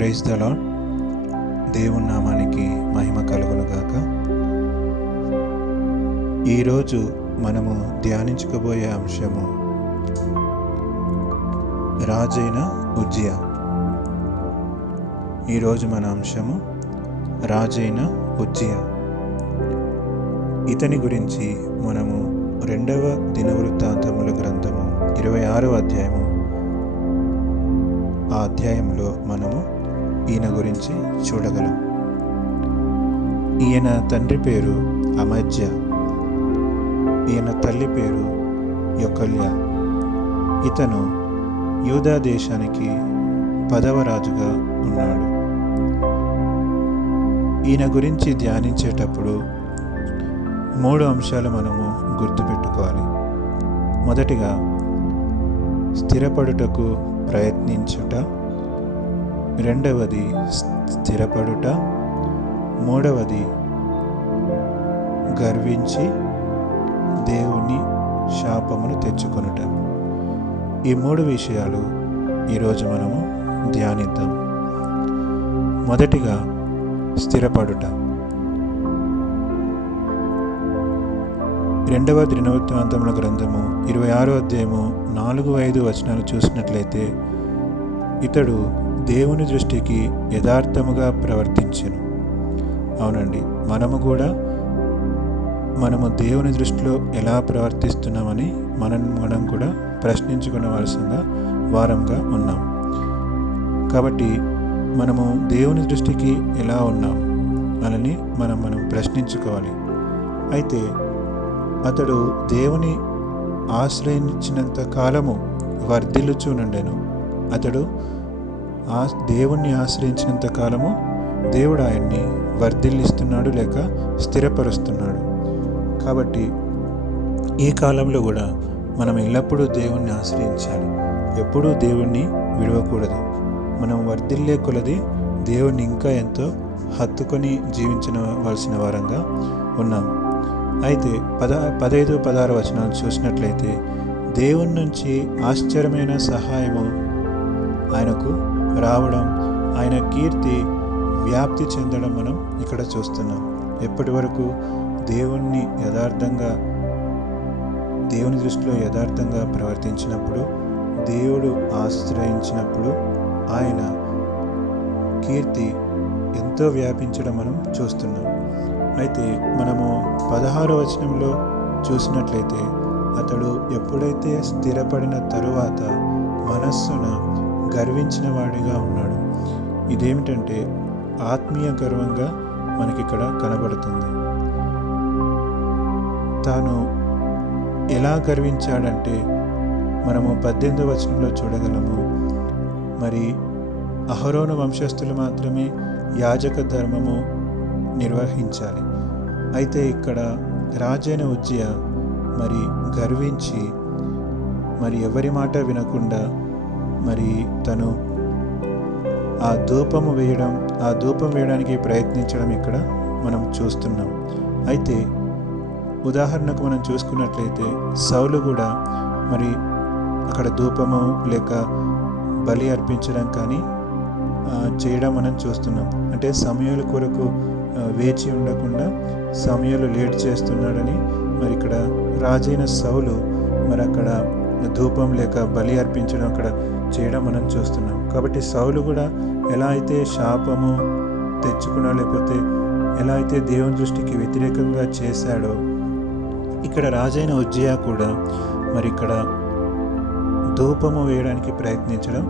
Praise the lord. దేవుని నామానికి మహిమ కలుగునుగాక. ఈరోజు మనము ధ్యానించుకోబోయే అంశము రాజైన ఉజ్జియా. ఈరోజు మన అంశము రాజైన ఉజ్జియా. ఇతని గురించి మనము 2వ దినవృత్తాంతముల గ్రంథము 26వ అధ్యాయము ఆ అధ్యాయంలో మనము ఈయన గురించి చూడగలం. ఈయన తండ్రి పేరు అమజ్య, ఈయన తల్లి పేరు యొకల్య. ఇతను యూదా దేశానికి 10వ రాజుగా ఉన్నాడు. ఈయన గురించి ధ్యానించేటప్పుడు 3 అంశాలు మనము గుర్తుపెట్టుకోవాలి. మొదటిగా స్థిరపడుటకు ప్రయత్నించుట, రెండవది స్థిరపడుట, మూడవది గర్వించి దేవుని శాపమును తెచ్చుకొనుట. ఈ 3 విషయాలు ఈరోజు మనము ధ్యానిద్దాం. మొదటిగా స్థిరపడుట. 2వ దినవృత్తాంతముల గ్రంథము 26వ అధ్యాయము 4-5 వచనాలు చూసినట్లయితే, ఇతడు దేవుని దృష్టికి యథార్థముగా ప్రవర్తించెను. అవునండి, మనము దేవుని దృష్టిలో ఎలా ప్రవర్తిస్తున్నామని మనం కూడా ప్రశ్నించుకునవలసిన వారంగా ఉన్నాం. కాబట్టి మనము దేవుని దృష్టికి ఎలా ఉన్నాం అని మనం ప్రశ్నించుకోవాలి. అయితే అతడు దేవుని ఆశ్రయించినంత కాలము వర్ధిల్లుచునుండెను. అతడు దేవుణ్ణి ఆశ్రయించినంత కాలము దేవుడు ఆయన్ని వర్ధిల్లిస్తున్నాడు, లేక స్థిరపరుస్తున్నాడు. కాబట్టి ఈ కాలంలో కూడా మనం ఎల్లప్పుడూ దేవుణ్ణి ఆశ్రయించాలి. ఎప్పుడూ దేవుణ్ణి విడవకూడదు. మనం వర్ధిల్లే కొలది దేవుణ్ణి ఇంకా ఎంతో హత్తుకొని జీవించవలసిన వారంగా ఉన్నాం. అయితే 15-16 వచనాలు చూసినట్లయితే, దేవుని నుంచి ఆశ్చర్యమైన సహాయము ఆయనకు రావడం, ఆయన కీర్తి వ్యాప్తి చెందడం మనం ఇక్కడ చూస్తున్నాం. ఎప్పటి వరకు దేవుని దృష్టిలో యథార్థంగా ప్రవర్తించినప్పుడు, దేవుడు ఆశ్రయించినప్పుడు ఆయన కీర్తి ఎంతో వ్యాపించడం మనం చూస్తున్నాం. అయితే మనము 16వ వచనంలో చూసినట్లయితే, అతడు ఎప్పుడైతే స్థిరపడిన తరువాత మనస్సున గర్వించిన వాడిగా ఉన్నాడు. ఇదేమిటంటే ఆత్మీయ గర్వంగా మనకిక్కడ కనబడుతుంది. తాను ఎలా గర్వించాడంటే మనము 18వ వచనంలో చూడగలము. మరి అహరోను వంశస్థులు మాత్రమే యాజక ధర్మము నిర్వహించాలి. అయితే ఇక్కడ రాజైన ఉజ్జియా మరి గర్వించి మరి ఎవరి మాట వినకుండా మరి తను ఆ ధూపం వేయడానికి ప్రయత్నించడం ఇక్కడ మనం చూస్తున్నాం. అయితే ఉదాహరణకు మనం చూసుకున్నట్లయితే సౌలు కూడా మరి అక్కడ ధూపము లేక బలి అర్పించడం కానీ చేయడం మనం చూస్తున్నాం. అంటే సమయాల కొరకు వేచి ఉండకుండా సమయాలు లేట్ చేస్తున్నాడని మరి ఇక్కడ రాజైన సౌలు మరి అక్కడ ధూపం లేక బలి అర్పించడం అక్కడ చేయడం మనం చూస్తున్నాం. కాబట్టి సౌలు కూడా ఎలా అయితే శాపము తెచ్చుకున్నా, లేకపోతే ఎలా అయితే దేవుని దృష్టికి వ్యతిరేకంగా చేశాడో, ఇక్కడ రాజైన ఉజ్జియా కూడా మరి ఇక్కడ ధూపము వేయడానికి ప్రయత్నించడం,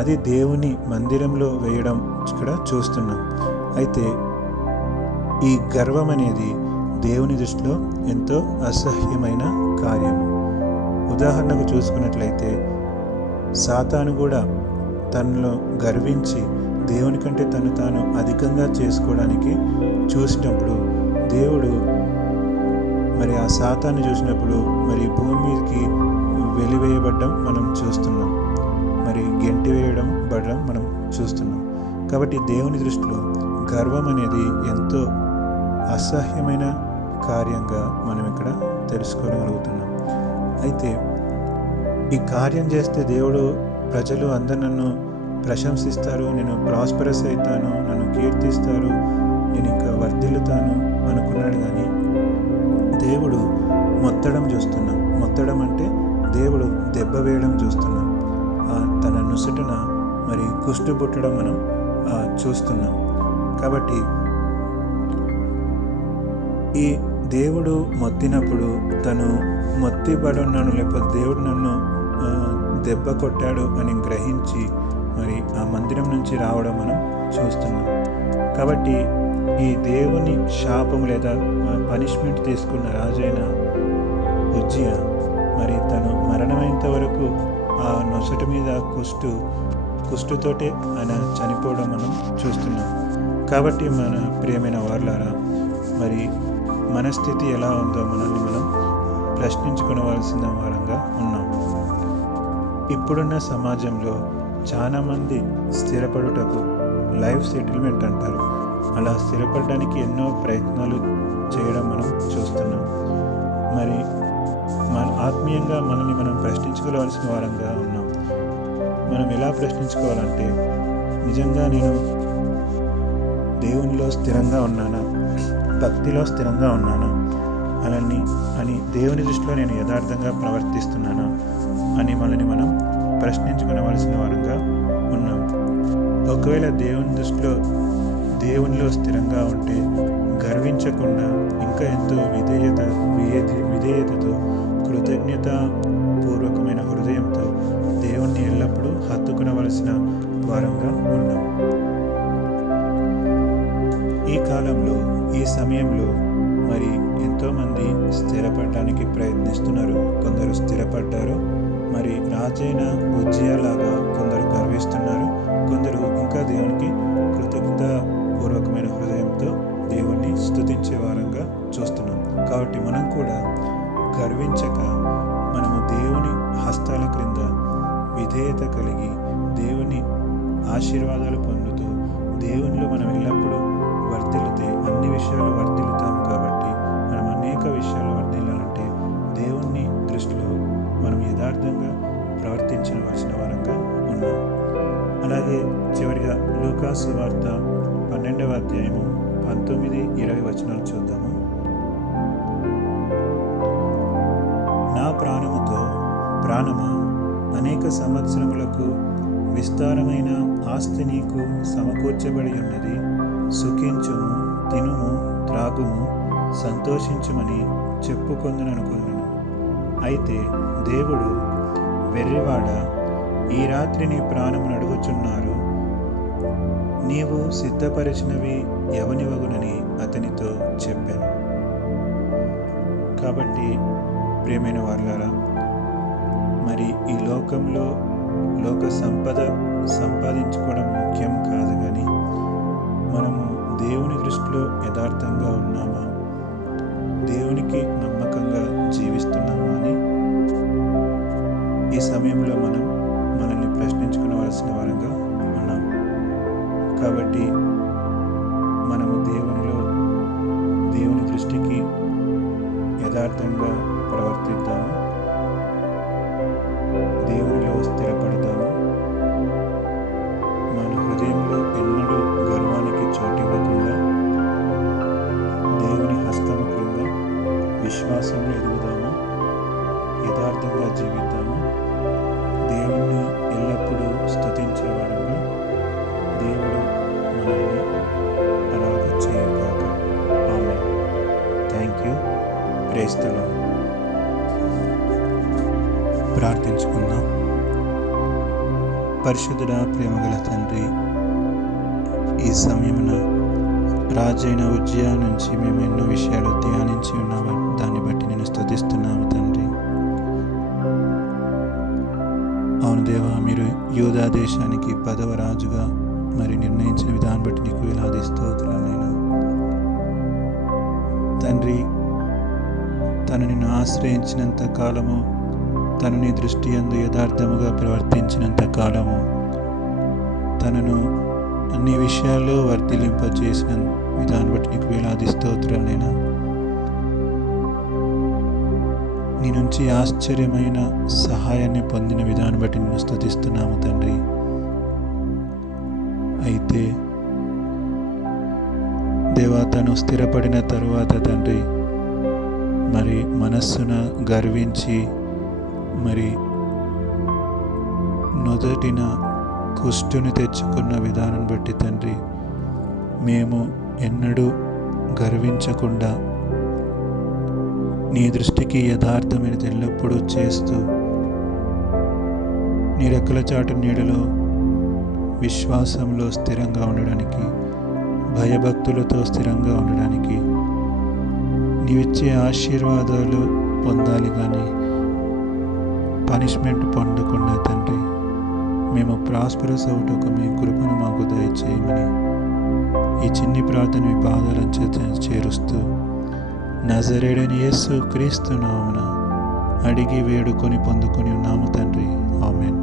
అది దేవుని మందిరంలో వేయడం ఇక్కడ చూస్తున్నాం. అయితే ఈ గర్వం అనేది దేవుని దృష్టిలో ఎంతో అసహ్యమైన కార్యం. ఉదాహరణకు చూసుకున్నట్లయితే సాతాను కూడా తనలో గర్వించి దేవుని కంటే తాను అధికంగా చేసుకోవడానికి చూసినప్పుడు, దేవుడు మరి ఆ సాతాను చూసినప్పుడు మరి భూమి మీదకి వెలివేయబడ్డం మనం చూస్తున్నాం. మరి గెంటి వేయబడడం మనం చూస్తున్నాం. కాబట్టి దేవుని దృష్టిలో గర్వం అనేది ఎంతో అసహ్యమైన కార్యంగా మనం ఇక్కడ తెలుసుకోగలుగుతున్నాం. అయితే ఈ కార్యం చేస్తే దేవుడు ప్రజలు అందరు నన్ను ప్రశంసిస్తారు, నేను ప్రాస్పరస్ అవుతాను, నన్ను కీర్తిస్తారు, నేను ఇంకా వర్ధిల్లుతాను అనుకున్నాడు. కానీ దేవుడు మొత్తడం చూస్తున్నాం. మొత్తడం అంటే దేవుడు దెబ్బ వేయడం చూస్తున్నాం. తన నుసటన మరి కుష్టు పుట్టడం మనం చూస్తున్నాం. కాబట్టి ఈ దేవుడు మొత్తినప్పుడు తను మొత్తిపడున్నాను, లేకపోతే దేవుడు నన్ను దెబ్బ కొట్టాడు అని గ్రహించి మరి ఆ మందిరం నుంచి రావడం మనం చూస్తున్నాం. కాబట్టి ఈ దేవుని శాపం లేదా పనిష్మెంట్ తీసుకున్న రాజైన ఉజ్జియా మరి తను మరణమైనంత వరకు ఆ నొసటి మీద కుష్టుతోటే ఆయన చనిపోవడం మనం చూస్తున్నాం. కాబట్టి మన ప్రియమైన వారులారా, మరి మన స్థితి ఎలా ఉందో మనల్ని మనం ప్రశ్నించుకోవలసిన వారంగా ఉన్నాం. ఇప్పుడున్న సమాజంలో చాలామంది స్థిరపడుటకు లైఫ్ సెటిల్మెంట్ అంటారు, అలా స్థిరపడడానికి ఎన్నో ప్రయత్నాలు చేయడం మనం చూస్తున్నాం. మరి మన ఆత్మీయంగా మనల్ని మనం ప్రశ్నించుకోవాల్సిన వారంగా ఉన్నాం. మనం ఎలా ప్రశ్నించుకోవాలంటే, నిజంగా నేను దేవునిలో స్థిరంగా ఉన్నానా, భక్తిలో స్థిరంగా ఉన్నానా అని దేవుని దృష్టిలో నేను యథార్థంగా ప్రవర్తిస్తున్నానా అని మనల్ని మనం ప్రశ్నించుకోవలసిన వారంగా ఉన్నాం. ఒకవేళ దేవుని దృష్టిలో దేవునిలో స్థిరంగా ఉంటే గర్వించకుండా ఇంకా ఎంతో విధేయతతో కృతజ్ఞతాపూర్వకమైన హృదయంతో దేవుణ్ణి ఎల్లప్పుడూ హత్తుకునవలసిన వారంగా ఉన్నాం. ఈ కాలంలో, ఈ సమయంలో మరి ఎంతోమంది స్థిరపడడానికి ప్రయత్నిస్తున్నారు. కొందరు స్థిరపడ్డారు. మరి రాజైన ఉజ్జియా లాగా కొందరు గర్విస్తున్నారు. కొందరు ఇంకా దేవునికి కృతజ్ఞతాపూర్వకమైన హృదయంతో దేవుణ్ణి స్తుతించే వారంగా చూస్తున్నాం. కాబట్టి మనం కూడా గర్వించక మనము దేవుని హస్తాల క్రింద విధేయత కలిగి దేవుని ఆశీర్వాదాలు పొందుతూ దేవునిలో మనం ఎల్లప్పుడూ వర్ధిల్లితే అన్ని విషయాలు వర్ధిల్లుతాం. కాబట్టి మనం అనేక విషయాలు వర్ధిల్లాలంటే దేవుని దృష్టిలో మనం యథార్థంగా ప్రవర్తించవలసిన వారంగా ఉన్నాం. అలాగే చివరిగా లూకాసు వార్త 12వ అధ్యాయము 19-20 వచనాలు చూద్దాము. నా ప్రాణమా, అనేక సంవత్సరములకు విస్తారమైన ఆస్తి నీకు సమకూర్చబడి ఉన్నది. సుఖించుము, తినుము, త్రాగుము, సంతోషించుమని చెప్పుకొందుననుకొనును. అయితే దేవుడు, వెర్రివాడ, ఈ రాత్రి నీ ప్రాణమును అడుగుచున్నారు, నీవు సిద్ధపరిచినవి ఎవనివగునని అతనితో చెప్పాను. కాబట్టి ప్రియమైన వారులారా, మరి ఈ లోకంలో లోక సంపద సంపాదించుకోవడం ముఖ్యం కాదు, కానీ మనము దేవుని దృష్టిలో యథార్థంగా ఉన్నామా, దేవునికి నమ్మకంగా జీవిస్తున్నామా అని ఈ సమయంలో మనం మనల్ని ప్రశ్నించుకోవలసిన వారంగా ఉన్నాం. కాబట్టి మనము దేవుని దృష్టికి యథార్థంగా ప్రవర్తిద్దాము, దేవునిలో స్థిరపడతాము. మన హృదయంలో ఎన్నడూ గర్వానికి చోటివ్వకుండా దేవుని హస్తము క్రింద విశ్వాసంలో ఎదుగుదాము, యథార్థంగా జీవిద్దాము. దేవుణ్ణి ఎల్లప్పుడూ స్తుతించేవారంగా దేవుడు మనల్ని అలాగ చేయగాక. Amen. Thank you. Praise the Lord. ప్రార్థించుకుందాం. పరిశుద్ధుడా, ప్రేమగల తండ్రి, ఈ సమయమున రాజైన ఉజ్జియా నుంచి మేము ఎన్నో విషయాలు ధ్యానించి ఉన్నాము. దాన్ని బట్టి నేను స్తుతిస్తున్నాము తండ్రి. అవును దేవా, మీరు యూదా దేశానికి 10వ రాజుగా మరి నిర్ణయించిన విధానం బట్టి నీకు వేలాది స్తోత్రాలైనా తండ్రి. తను నిన్ను ఆశ్రయించినంత కాలము, తను నీ దృష్టి యందు యథార్థముగా ప్రవర్తించినంత కాలము, తనను అన్ని విషయాల్లో వర్ధిలింపజేసిన విధానం బట్టి నీకు వేలాది స్తోత్రాలైనా. నీ నుంచి ఆశ్చర్యమైన సహాయాన్ని పొందిన విధానం బట్టి నిన్ను స్తుతిస్తున్నాము తండ్రి. అయితే దేవా, తను స్థిరపడిన తరువాత తండ్రి మరి మనస్సున గర్వించి మరి మొదటిన కుష్టుని తెచ్చుకున్న విధానం బట్టి తండ్రి, మేము ఎన్నడూ గర్వించకుండా నీ దృష్టికి యథార్థమైనది ఎల్లప్పుడూ చేస్తూ నీ రెక్కల చాటు నీడలో విశ్వాసంలో స్థిరంగా ఉండడానికి, భయభక్తులతో స్థిరంగా ఉండడానికి, నీవిచ్చే ఆశీర్వాదాలు పొందాలి కానీ పనిష్మెంట్ పొందకుండా తండ్రి, మేము ప్రాస్పరస్ అవుటకు మీ కృపను మాకు దయచేయమని ఈ చిన్ని ప్రార్థన మీ పాదాలను చేరుస్తూ నజరేయుడైన యేసు క్రీస్తు నామమున అడిగి వేడుకొని పొందుకొని ఉన్నాము తండ్రి. ఆమేన్.